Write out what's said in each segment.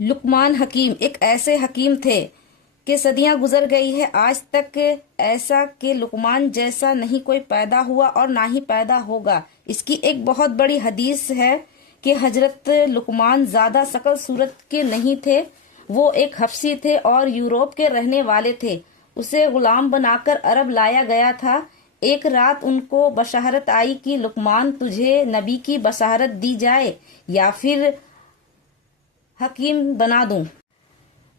لقمان حکیم ایک ایسے حکیم تھے کہ صدیاں گزر گئی ہے، آج تک ایسا کہ لقمان جیسا نہیں کوئی پیدا ہوا اور نہ ہی پیدا ہوگا۔ اس کی ایک بہت بڑی حدیث ہے کہ حضرت لقمان زیادہ شکل صورت کے نہیں تھے، وہ ایک حبشی تھے اور یوروپ کے رہنے والے تھے۔ اسے غلام بنا کر عرب لایا گیا تھا۔ ایک رات ان کو بشارت آئی کہ لقمان تجھے نبی کی بشارت دی جائے یا پھر حکیم بنا دوں۔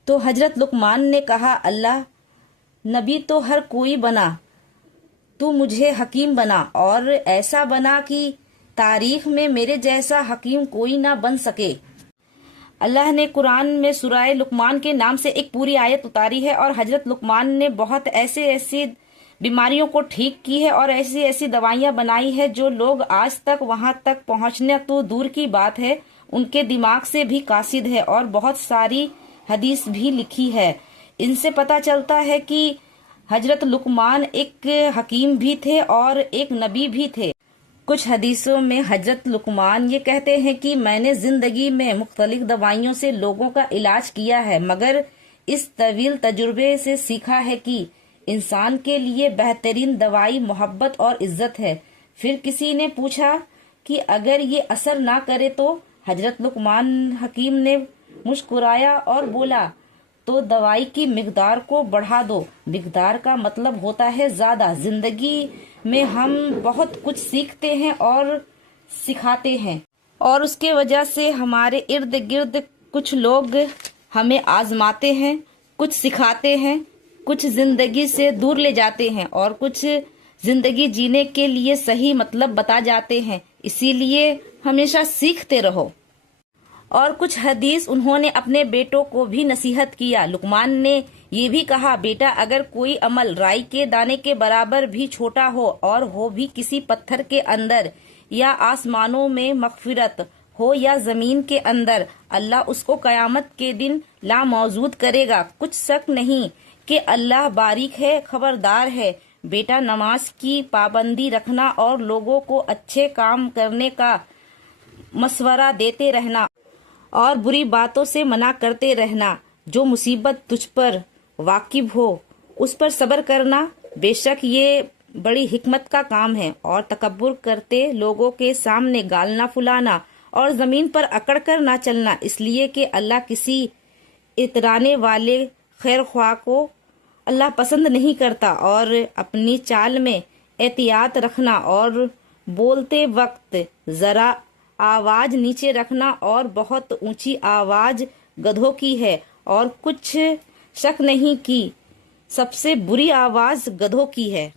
تو حضرت لقمان نے کہا اللہ، نبی تو ہر کوئی بنا، تو مجھے حکیم بنا اور ایسا بنا کہ تاریخ میں میرے جیسا حکیم کوئی نہ بن سکے۔ اللہ نے قرآن میں سورہ لقمان کے نام سے ایک پوری آیت اتاری ہے اور حضرت لقمان نے بہت ایسی بیماریوں کو ٹھیک کی ہے اور ایسی دوائیاں بنائی ہے جو لوگ آج تک وہاں تک پہنچنا تو دور کی بات ہے، ان کے دماغ سے بھی قاصد ہے، اور بہت ساری حدیث بھی لکھی ہے۔ ان سے پتہ چلتا ہے کہ حضرت لقمان ایک حکیم بھی تھے اور ایک نبی بھی تھے۔ کچھ حدیثوں میں حضرت لقمان یہ کہتے ہیں کہ میں نے زندگی میں مختلف دوائیوں سے لوگوں کا علاج کیا ہے، مگر اس طویل تجربے سے سیکھا ہے کہ انسان کے لیے بہترین دوائی محبت اور عزت ہے۔ پھر کسی نے پوچھا کہ اگر یہ اثر نہ کرے تو حضرت لقمان حکیم نے مسکرایا اور بولا تو دوائی کی مقدار کو بڑھا دو۔ مقدار کا مطلب ہوتا ہے زیادہ۔ زندگی میں ہم بہت کچھ سیکھتے ہیں اور سکھاتے ہیں، اور اس کے وجہ سے ہمارے ارد گرد کچھ لوگ ہمیں آزماتے ہیں، کچھ سکھاتے ہیں، کچھ زندگی سے دور لے جاتے ہیں اور کچھ زندگی جینے کے لیے صحیح مطلب بتا جاتے ہیں۔ اسی لیے ہمیشہ سیکھتے رہو۔ اور کچھ حدیث انہوں نے اپنے بیٹوں کو بھی نصیحت کیا۔ لقمان نے یہ بھی کہا بیٹا، اگر کوئی عمل رائی کے دانے کے برابر بھی چھوٹا ہو اور ہو بھی کسی پتھر کے اندر یا آسمانوں میں مغفرت ہو یا زمین کے اندر، اللہ اس کو قیامت کے دن لاموجود کرے گا۔ کچھ شک نہیں کہ اللہ باریک ہے، خبردار ہے۔ بیٹا، نماز کی پابندی رکھنا اور لوگوں کو اچھے کام کرنے کا مشورہ دیتے رہنا اور بری باتوں سے منع کرتے رہنا۔ جو مصیبت تجھ پر واقع ہو اس پر صبر کرنا، بے شک یہ بڑی حکمت کا کام ہے۔ اور تکبر کرتے لوگوں کے سامنے گال نہ پھلانا اور زمین پر اکڑ کر نہ چلنا، اس لیے کہ اللہ کسی اترانے والے خیر خواہ کو اللہ پسند نہیں کرتا۔ اور اپنی چال میں احتیاط رکھنا اور بولتے وقت ذرا آواز نیچے رکھنا، اور بہت اونچی آواز گدھوں کی ہے، اور کچھ شک نہیں کہ سب سے بری آواز گدھوں کی ہے۔